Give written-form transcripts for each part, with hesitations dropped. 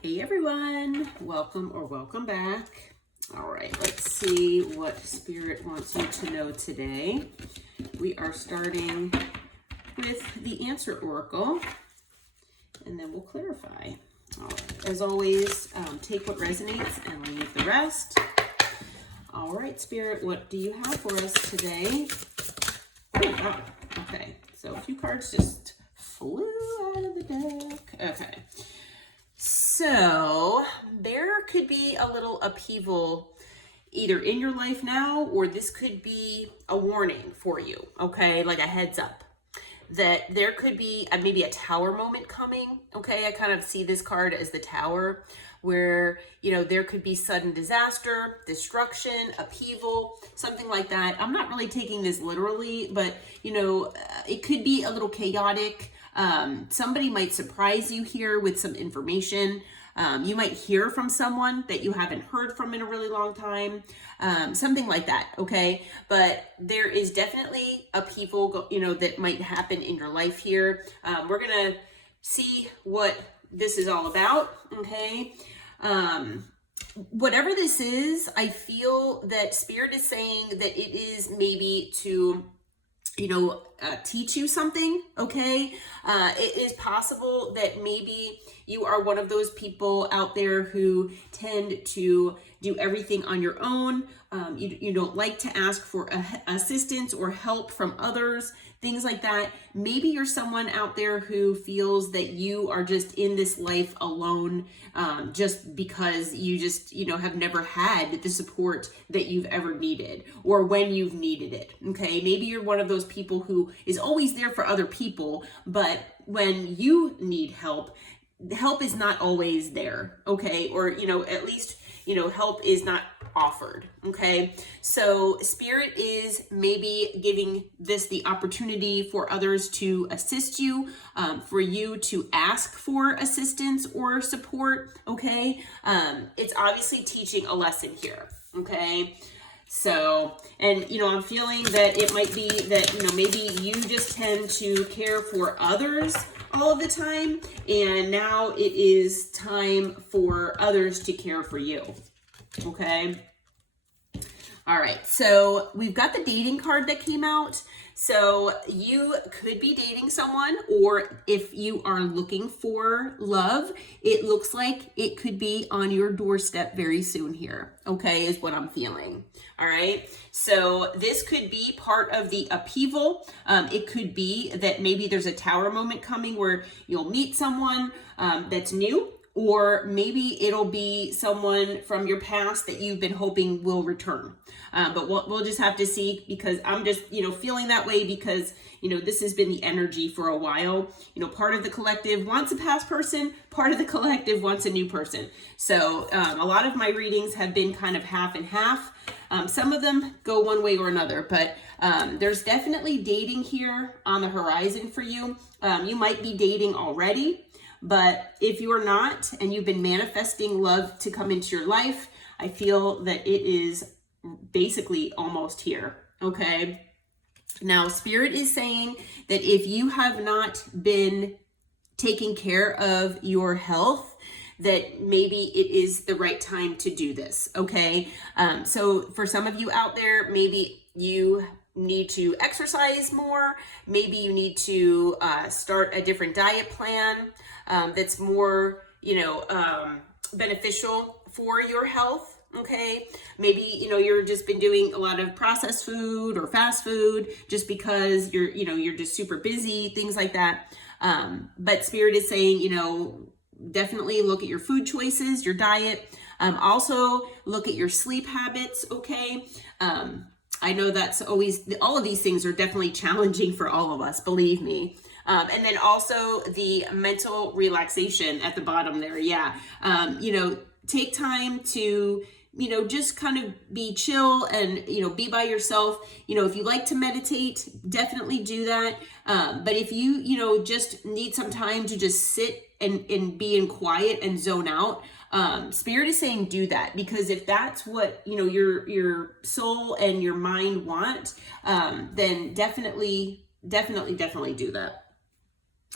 Hey everyone, welcome or welcome back. All right, let's see what Spirit wants you to know today. We are starting with the answer oracle, and then we'll clarify. All right, as always, take what resonates and leave the rest. All right, Spirit, what do you have for us today? Oh, wow. Okay, so a few cards just flew out of the deck. Okay. So there could be a little upheaval either in your life now, or this could be a warning for you, okay? Like a heads up that there could be maybe a tower moment coming, okay? I kind of see this card as the tower where, there could be sudden disaster, destruction, upheaval, something like that. I'm not really taking this literally, but, it could be a little chaotic. Somebody might surprise you here with some information. You might hear from someone that you haven't heard from in a really long time, something like that, okay? But there is definitely upheaval, that might happen in your life here. We're gonna see what this is all about, okay? Whatever this is, I feel that Spirit is saying that it is maybe to teach you something, okay? It is possible that maybe you are one of those people out there who tend to do everything on your own. You don't like to ask for assistance or help from others, things like that. Maybe you're someone out there who feels that you are just in this life alone, just because you just, have never had the support that you've ever needed or when you've needed it, okay? Maybe you're one of those people who is always there for other people, but when you need help, help is not always there, okay? Or, at least, help is not offered, okay? So Spirit is maybe giving this the opportunity for others to assist you, for you to ask for assistance or support, okay? It's obviously teaching a lesson here, okay? So, and, I'm feeling that it might be that, maybe you just tend to care for others all of the time, and now it is time for others to care for you, okay? All right, so we've got the dating card that came out. So you could be dating someone, or if you are looking for love, it looks like it could be on your doorstep very soon here, okay, is what I'm feeling. All right, so this could be part of the upheaval. It could be that maybe there's a tower moment coming where you'll meet someone that's new, or maybe it'll be someone from your past that you've been hoping will return. But we'll just have to see, because I'm just, feeling that way because, this has been the energy for a while. Part of the collective wants a past person, part of the collective wants a new person. So a lot of my readings have been kind of half and half. Some of them go one way or another, but there's definitely dating here on the horizon for you. You might be dating already. But if you're not, and you've been manifesting love to come into your life, I feel that it is basically almost here, okay? Now, Spirit is saying that if you have not been taking care of your health, that maybe it is the right time to do this, okay? So for some of you out there, maybe you need to exercise more. Maybe you need to start a different diet plan that's more, beneficial for your health. Okay, maybe you're just been doing a lot of processed food or fast food just because you're just super busy, things like that. But Spirit is saying, definitely look at your food choices, your diet. Also look at your sleep habits. Okay. I know that's always, all of these things are definitely challenging for all of us, believe me. And then also the mental relaxation at the bottom there. Yeah. Take time to, just kind of be chill and, be by yourself. If you like to meditate, definitely do that. But if you, just need some time to just sit and be in quiet and zone out, Spirit is saying do that, because if that's what your soul and your mind want, then definitely do that.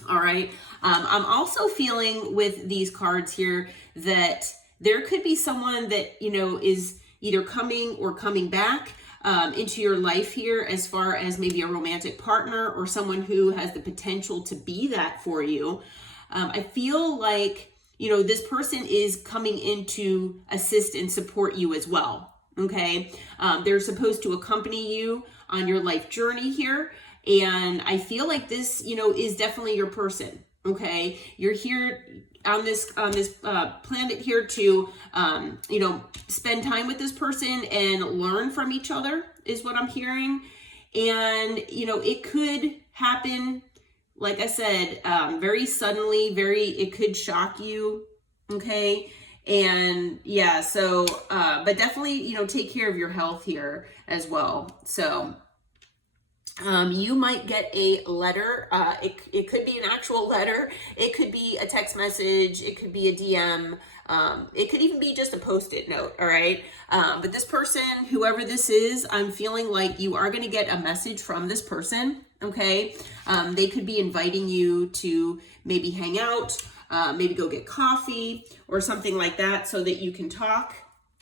All right. I'm also feeling with these cards here that there could be someone that, is either coming or coming back into your life here, as far as maybe a romantic partner or someone who has the potential to be that for you. I feel like, this person is coming in to assist and support you as well. Okay. They're supposed to accompany you on your life journey here. And I feel like this, is definitely your person. Okay. You're here on this planet here to, spend time with this person and learn from each other is what I'm hearing. And, it could happen, like I said, very suddenly, it could shock you. Okay. And yeah, so, but definitely, take care of your health here as well. So, you might get a letter. It could be an actual letter. It could be a text message. It could be a DM. It could even be just a post-it note. All right. But this person, whoever this is, I'm feeling like you are going to get a message from this person. Okay. They could be inviting you to maybe hang out, maybe go get coffee or something like that so that you can talk.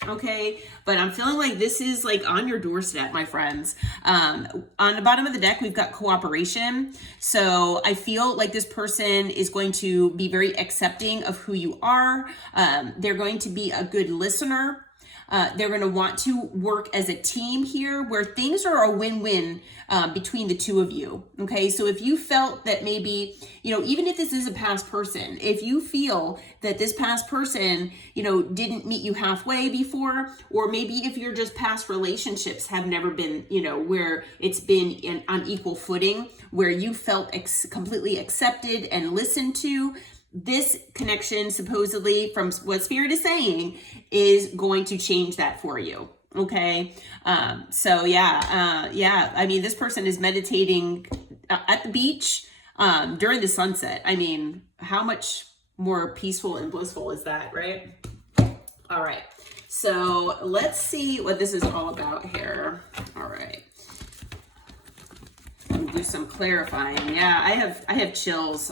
Okay, but I'm feeling like this is like on your doorstep, my friends. On the bottom of the deck, we've got cooperation. So I feel like this person is going to be very accepting of who you are. They're going to be a good listener. They're going to want to work as a team here where things are a win-win between the two of you. Okay, so if you felt that maybe, even if this is a past person, if you feel that this past person, didn't meet you halfway before, or maybe if your just past relationships have never been, where it's been on equal footing, where you felt completely accepted and listened to, this connection, supposedly from what Spirit is saying, is going to change that for you. Okay. So yeah. I mean, this person is meditating at the beach during the sunset. I mean, how much more peaceful and blissful is that, right? All right. So let's see what this is all about here. All right. Do some clarifying. Yeah, I have chills.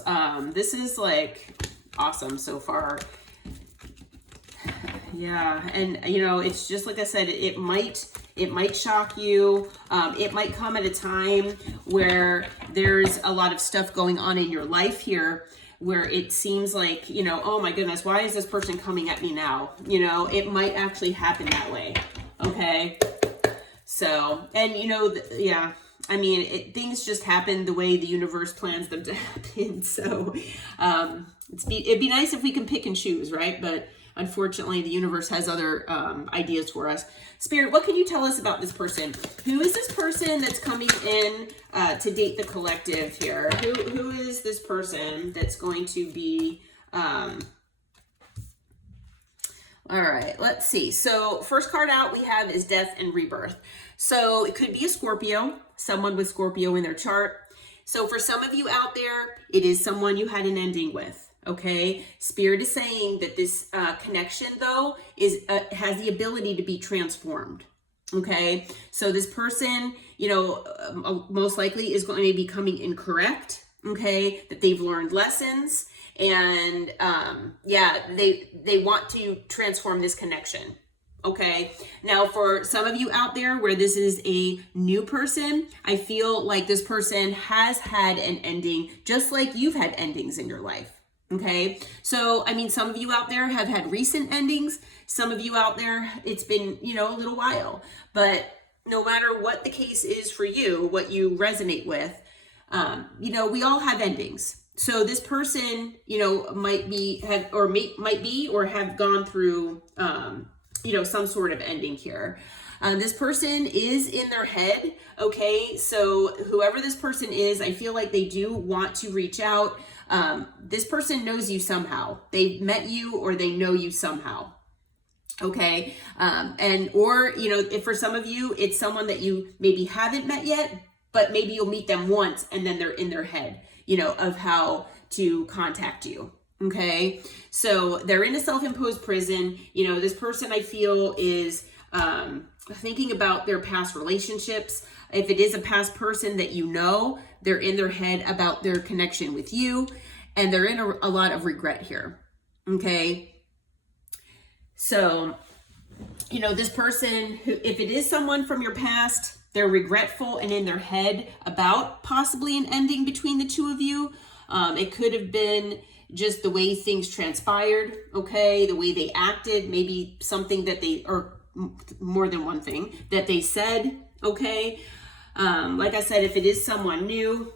This is like awesome so far. Yeah, and it's just like I said, it might shock you. It might come at a time where there's a lot of stuff going on in your life here where it seems like, oh my goodness, why is this person coming at me now? It might actually happen that way. Okay. So, and yeah. I mean, things just happen the way the universe plans them to happen. So it'd be nice if we can pick and choose, right? But unfortunately, the universe has other ideas for us. Spirit, what can you tell us about this person? Who is this person that's coming in to date the collective here? Who is this person that's going to be... All right, let's see. So first card out we have is Death and Rebirth. So it could be a Scorpio, someone with Scorpio in their chart. So for some of you out there, it is someone you had an ending with, okay? Spirit is saying that this connection, though, has the ability to be transformed, okay? So this person, most likely is going to be coming in correct, okay? That they've learned lessons. And they want to transform this connection. Okay. Now, for some of you out there where this is a new person, I feel like this person has had an ending, just like you've had endings in your life. Okay. So, I mean, some of you out there have had recent endings. Some of you out there, it's been, a little while. But no matter what the case is for you, what you resonate with, we all have endings. So this person, might be or have gone through, some sort of ending here. This person is in their head. Okay. So whoever this person is, I feel like they do want to reach out. This person knows you somehow. They've met you or they know you somehow. Okay. If for some of you, it's someone that you maybe haven't met yet, but maybe you'll meet them once and then they're in their head, of how to contact you. Okay. So they're in a self-imposed prison. This person I feel is, thinking about their past relationships. If it is a past person that you know, they're in their head about their connection with you, and they're in a lot of regret here. Okay. So, you know, this person who, if it is someone from your past, they're regretful and in their head about possibly an ending between the two of you. It could have been just the way things transpired, okay? The way they acted, maybe something that they, or more than one thing that they said, okay? Like I said, if it is someone new,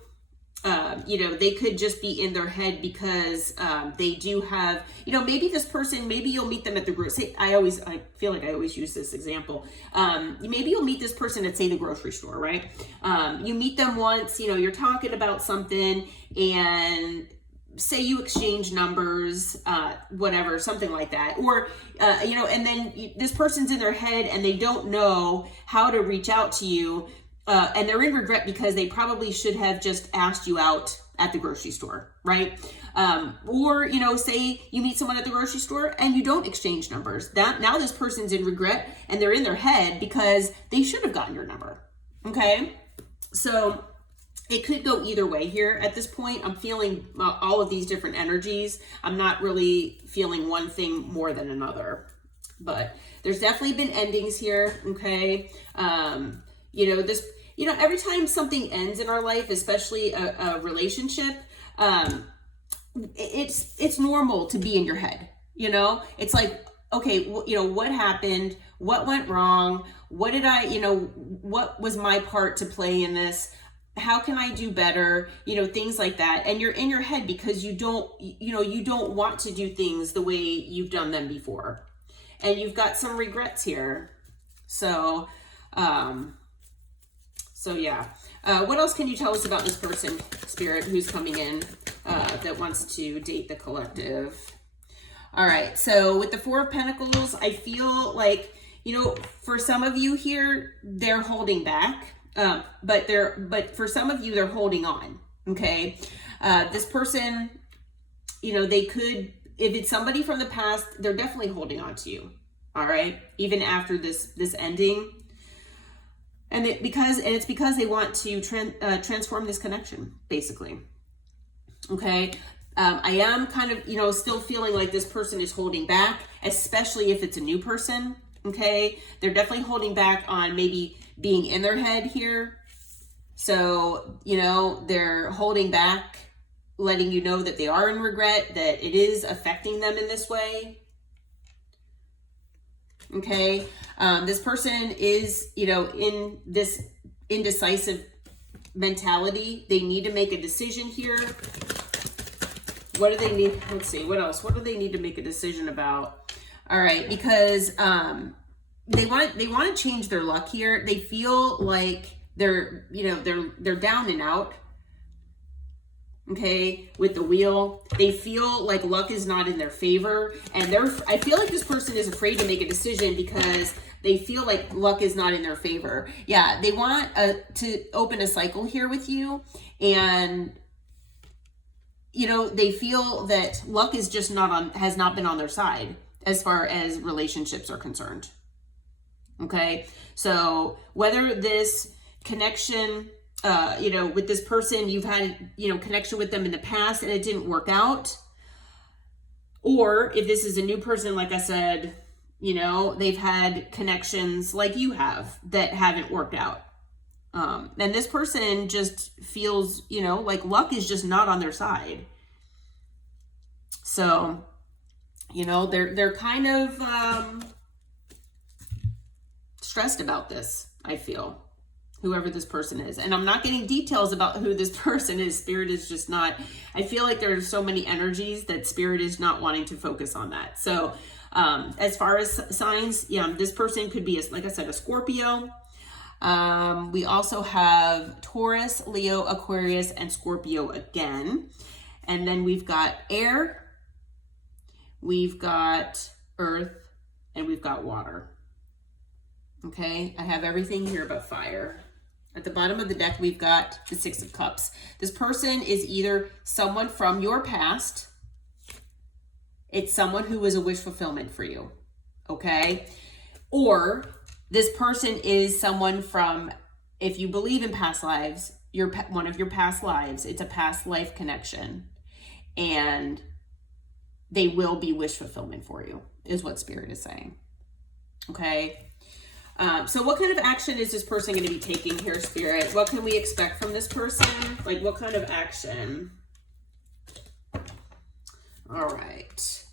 you know, they could just be in their head because they do have, you know, maybe this person, maybe you'll meet them at the grocery. I feel like I always use this example. Maybe you'll meet this person at, say, the grocery store, right? You meet them once, you know, you're talking about something, and say you exchange numbers, whatever, something like that. Or, you know, and then this person's in their head and they don't know how to reach out to you. And they're in regret because they probably should have just asked you out at the grocery store, right? Or, you know, say you meet someone at the grocery store and you don't exchange numbers. That now this person's in regret and they're in their head because they should have gotten your number, okay? So it could go either way here at this point. I'm feeling all of these different energies. I'm not really feeling one thing more than another, but there's definitely been endings here, okay? You know, this, you know, every time something ends in our life, especially a relationship, it's normal to be in your head, you know? It's like, okay, you know, what happened? What went wrong? What did I, you know, what was my part to play in this? How can I do better? You know, things like that. And you're in your head because you don't, you know, you don't want to do things the way you've done them before. And you've got some regrets here. So, yeah. What else can you tell us about this person, Spirit, who's coming in that wants to date the collective? All right. So with the Four of Pentacles, I feel like, you know, for some of you here, they're holding back, but for some of you, they're holding on. Okay. This person, you know, they could, if it's somebody from the past, they're definitely holding on to you. All right. Even after this ending. And it's because they want to transform this connection, basically. Okay. I am kind of, you know, still feeling like this person is holding back, especially if it's a new person. Okay. They're definitely holding back on maybe being in their head here. So, you know, they're holding back, letting you know that they are in regret, that it is affecting them in this way. Okay. This person is, you know, in this indecisive mentality. They need to make a decision here. What do they need? Let's see, what else? What do they need to make a decision about? All right, because they want to change their luck here. They feel like they're, you know, they're down and out. Okay, with the Wheel, they feel like luck is not in their favor, and I feel like this person is afraid to make a decision because they feel like luck is not in their favor. Yeah, they want to open a cycle here with you, and you know, they feel that luck is just has not been on their side as far as relationships are concerned. Okay, so whether this connection, you know, with this person, you've had, you know, connection with them in the past and it didn't work out. Or if this is a new person, like I said, you know, they've had connections like you have that haven't worked out. And this person just feels, you know, like luck is just not on their side. So, you know, they're kind of stressed about this, I feel. Whoever this person is. And I'm not getting details about who this person is. Spirit is just not, I feel like there's so many energies that Spirit is not wanting to focus on that. So as far as signs, yeah, this person could be, like I said, a Scorpio. We also have Taurus, Leo, Aquarius, and Scorpio again. And then we've got air, we've got earth, and we've got water. Okay, I have everything here but fire. At the bottom of the deck, we've got the Six of Cups. This person is either someone from your past. It's someone who was a wish fulfillment for you. Okay? Or this person is someone from if you believe in past lives, one of your past lives, it's a past life connection, and they will be wish fulfillment for you, is what Spirit is saying. Okay. So what kind of action is this person going to be taking here, Spirit? What can we expect from this person? Like, what kind of action? All right.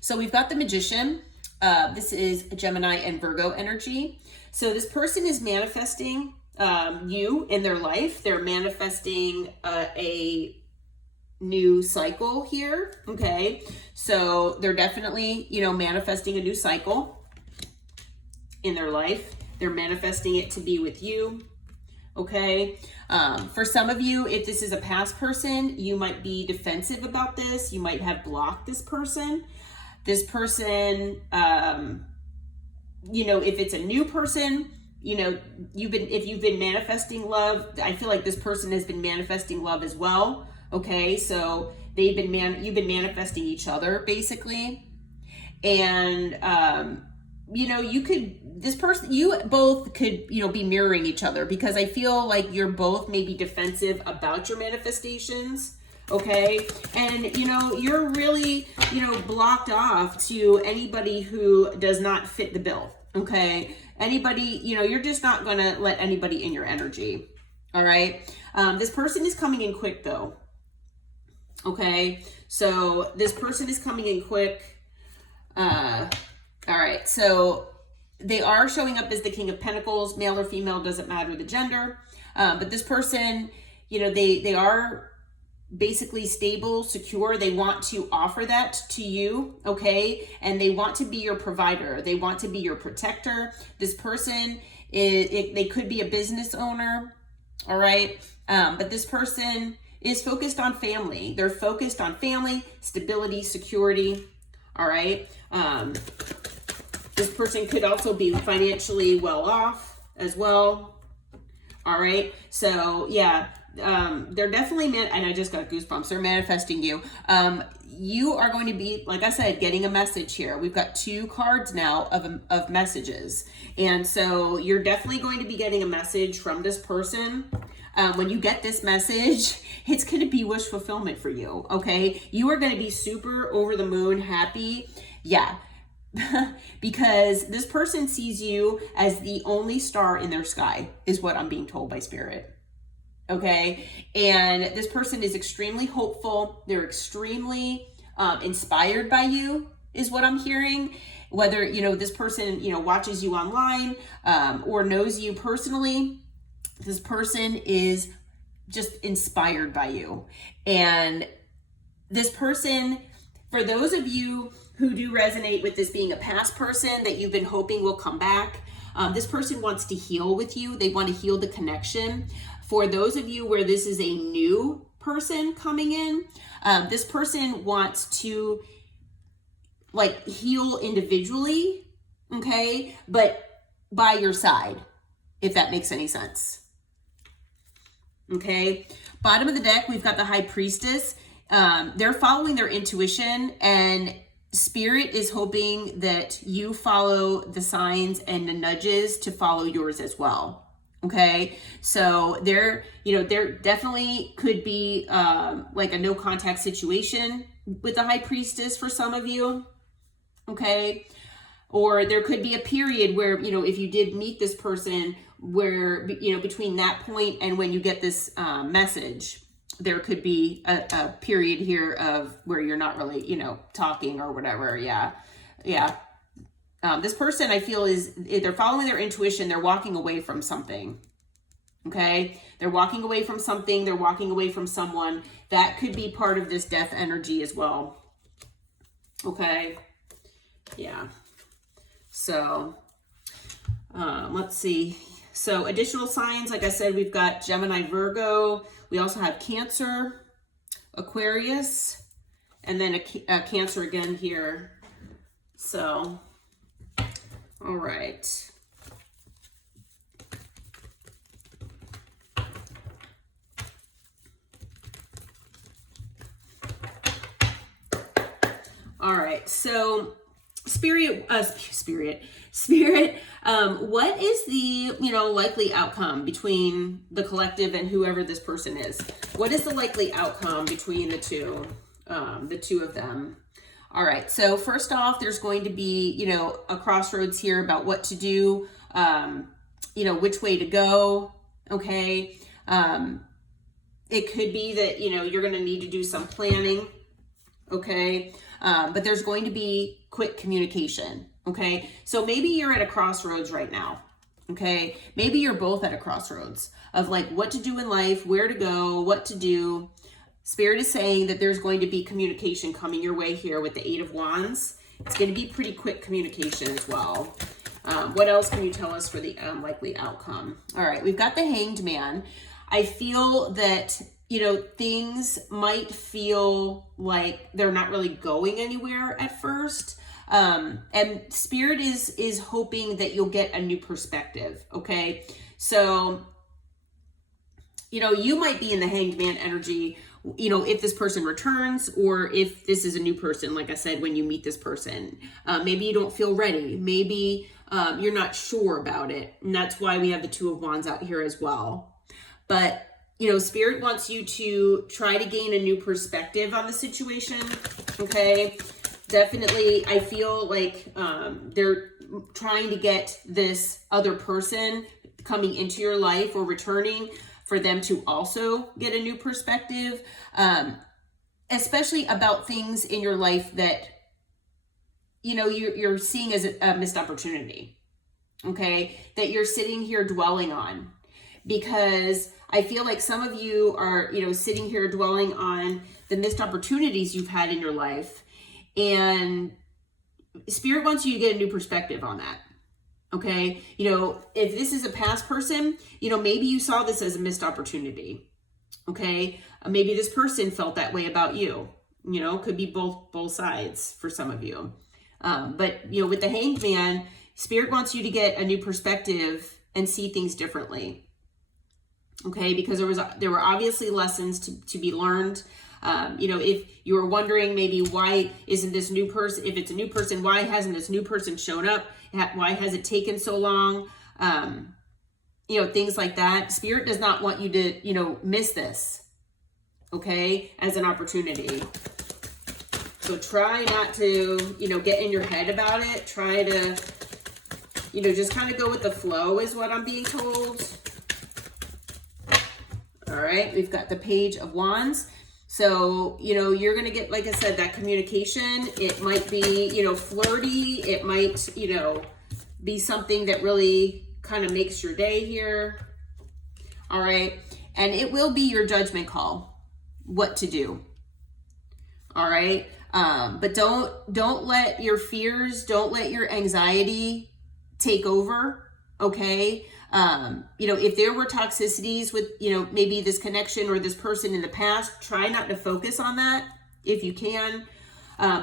So we've got the Magician. This is Gemini and Virgo energy. So this person is manifesting you in their life. They're manifesting a new cycle here. Okay. So they're definitely, manifesting a new cycle in their life. They're manifesting it to be with you. Okay. For some of you, if this is a past person, you might be defensive about this. You might have blocked this person. This person, if it's a new person, if you've been manifesting love, I feel like this person has been manifesting love as well. Okay. So you've been manifesting each other basically. And, you both could, be mirroring each other, because I feel like you're both maybe defensive about your manifestations. Okay. And, you're really, blocked off to anybody who does not fit the bill. Okay. Anybody, you're just not going to let anybody in your energy. All right. This person is coming in quick though. Okay. So this person is coming in quick. All right. So they are showing up as the King of Pentacles, male or female, doesn't matter the gender. But this person, they are basically stable, secure. They want to offer that to you. Okay. And they want to be your provider. They want to be your protector. This person they could be a business owner. All right. But this person is focused on family. They're focused on family, stability, security. All right. This person could also be financially well off as well. All right. So yeah, they're definitely and I just got goosebumps. They're manifesting you. You are going to be, like I said, getting a message here. We've got 2 cards now of messages. And so you're definitely going to be getting a message from this person. When you get this message, it's going to be wish fulfillment for you. Okay. You are going to be super over the moon happy. Yeah. Because this person sees you as the only star in their sky, is what I'm being told by Spirit. Okay. And this person is extremely hopeful. They're extremely inspired by you, is what I'm hearing. Whether, this person, watches you online or knows you personally, this person is just inspired by you. And this person, for those of you who do resonate with this being a past person that you've been hoping will come back, this person wants to heal with you. They want to heal the connection. For those of you where this is a new person coming in, this person wants to heal individually, okay, but by your side, if that makes any sense. Okay, bottom of the deck, we've got the High Priestess. They're following their intuition, and Spirit is hoping that you follow the signs and the nudges to follow yours as well. Okay, so there definitely could be like a no contact situation with the High Priestess for some of you. Okay, or there could be a period where, if you did meet this person, where, between that point and when you get this message, there could be a period here of where you're not really, talking or whatever. Yeah. This person, I feel, they're following their intuition. They're walking away from something. Okay. They're walking away from something. They're walking away from someone. That could be part of this death energy as well. Okay. Yeah. So, let's see. So additional signs, like I said, we've got Gemini, Virgo. We also have Cancer, Aquarius, and then a Cancer again here. So, all right. All right. So Spirit, what is the, likely outcome between the collective and whoever this person is? What is the likely outcome between the two of them? All right. So first off, there's going to be, a crossroads here about what to do, which way to go. Okay. It could be that, you're going to need to do some planning. Okay. But there's going to be quick communication. Okay. So maybe you're at a crossroads right now. Okay. Maybe you're both at a crossroads of like what to do in life, where to go, what to do. Spirit is saying that there's going to be communication coming your way here with the 8 of Wands. It's going to be pretty quick communication as well. What else can you tell us for the likely outcome? All right. We've got the Hanged Man. I feel that, things might feel like they're not really going anywhere at first. And Spirit is hoping that you'll get a new perspective. Okay. So, you might be in the Hanged Man energy, if this person returns or if this is a new person, like I said, when you meet this person, maybe you don't feel ready. Maybe you're not sure about it. And that's why we have the 2 of Wands out here as well. But, Spirit wants you to try to gain a new perspective on the situation. Okay. Definitely. I feel like they're trying to get this other person coming into your life or returning for them to also get a new perspective, especially about things in your life that, you're seeing as a missed opportunity, okay, that you're sitting here dwelling on. Because I feel like some of you are, sitting here dwelling on the missed opportunities you've had in your life. And Spirit wants you to get a new perspective on that. Okay. If this is a past person, maybe you saw this as a missed opportunity. Okay. Maybe this person felt that way about you, could be both sides for some of you. But with the Hanged Man, Spirit wants you to get a new perspective and see things differently. Okay. Because there were obviously lessons to be learned. If you were wondering maybe why isn't this new person, if it's a new person, why hasn't this new person shown up? Why has it taken so long? Things like that. Spirit does not want you to, miss this, okay, as an opportunity. So try not to, get in your head about it. Try to, just kind of go with the flow is what I'm being told. All right, we've got the Page of Wands. So, you're going to get, like I said, that communication. It might be, flirty. It might, be something that really kind of makes your day here. All right. And it will be your judgment call what to do. All right. But don't let your fears, don't let your anxiety take over. Okay. If there were toxicities with, maybe this connection or this person in the past, try not to focus on that if you can,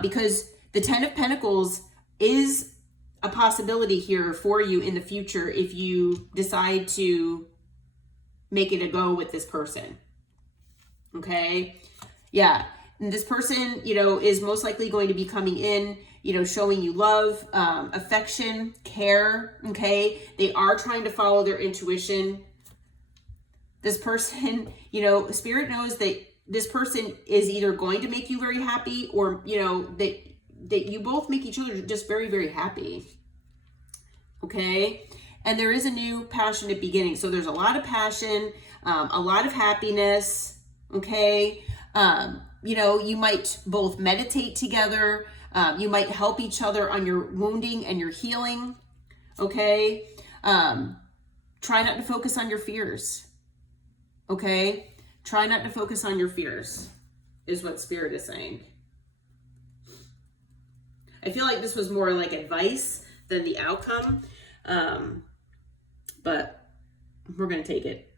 because the 10 of Pentacles is a possibility here for you in the future if you decide to make it a go with this person. Okay. Yeah. And this person, is most likely going to be coming in, showing you love, affection, care. Okay. They are trying to follow their intuition. This person, Spirit knows that this person is either going to make you very happy or, that you both make each other just very, very happy. Okay. And there is a new passionate beginning. So there's a lot of passion, a lot of happiness. Okay. You might both meditate together. You might help each other on your wounding and your healing. Okay. Try not to focus on your fears. Okay. Try not to focus on your fears is what Spirit is saying. I feel like this was more like advice than the outcome. But we're going to take it.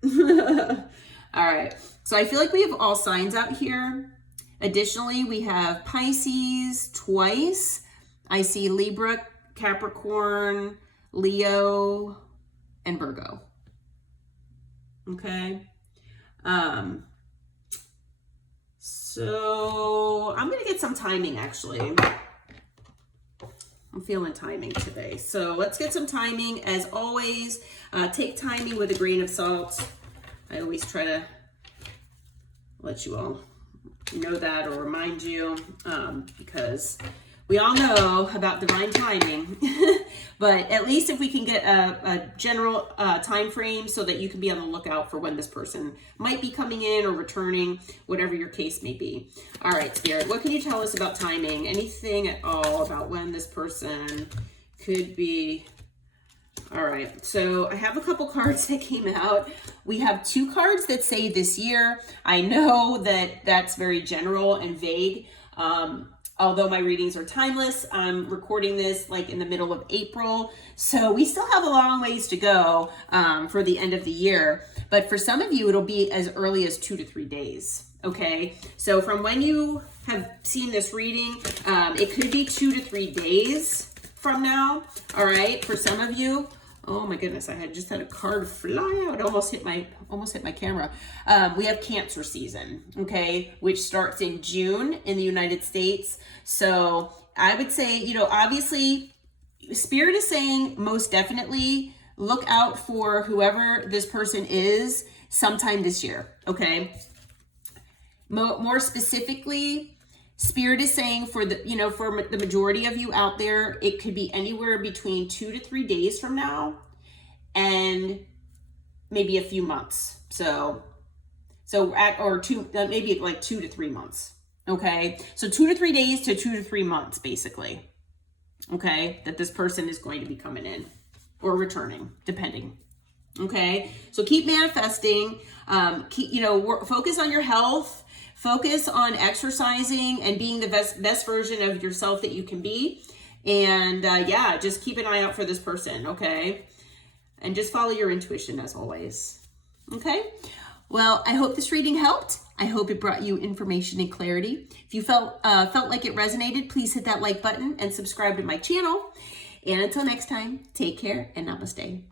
All right. So I feel like we have all signs out here. Additionally, we have Pisces twice. I see Libra, Capricorn, Leo, and Virgo. Okay. So I'm going to get some timing actually. I'm feeling timing today. So let's get some timing. As always, take timing with a grain of salt. I always try to let you all know that or remind you, because we all know about divine timing. But at least if we can get a general time frame so that you can be on the lookout for when this person might be coming in or returning, whatever your case may be. All right, Spirit, what can you tell us about timing? Anything at all about when this person could be? All right, so I have a couple cards that came out. We have 2 cards that say this year. I know that that's very general and vague. Although my readings are timeless, I'm recording this like in the middle of April. So we still have a long ways to go for the end of the year. But for some of you, it'll be as early as 2 to 3 days. Okay, so from when you have seen this reading, it could be 2 to 3 days from now. All right, for some of you. Oh my goodness, I had just had a card fly out. Almost hit my camera. We have Cancer season, okay, which starts in June in the United States. So I would say, you know, obviously Spirit is saying most definitely look out for whoever this person is sometime this year, okay? More specifically, Spirit is saying for the, you know, for the majority of you out there, it could be anywhere between 2 to 3 days from now and maybe a few months. Maybe like 2 to 3 months. Okay. So 2 to 3 days to 2 to 3 months, basically. Okay. That this person is going to be coming in or returning, depending. Okay. So keep manifesting, focus on your health. Focus on exercising and being the best version of yourself that you can be. And just keep an eye out for this person, okay? And just follow your intuition as always, okay? Well, I hope this reading helped. I hope it brought you information and clarity. If you felt like it resonated, please hit that like button and subscribe to my channel. And until next time, take care and namaste.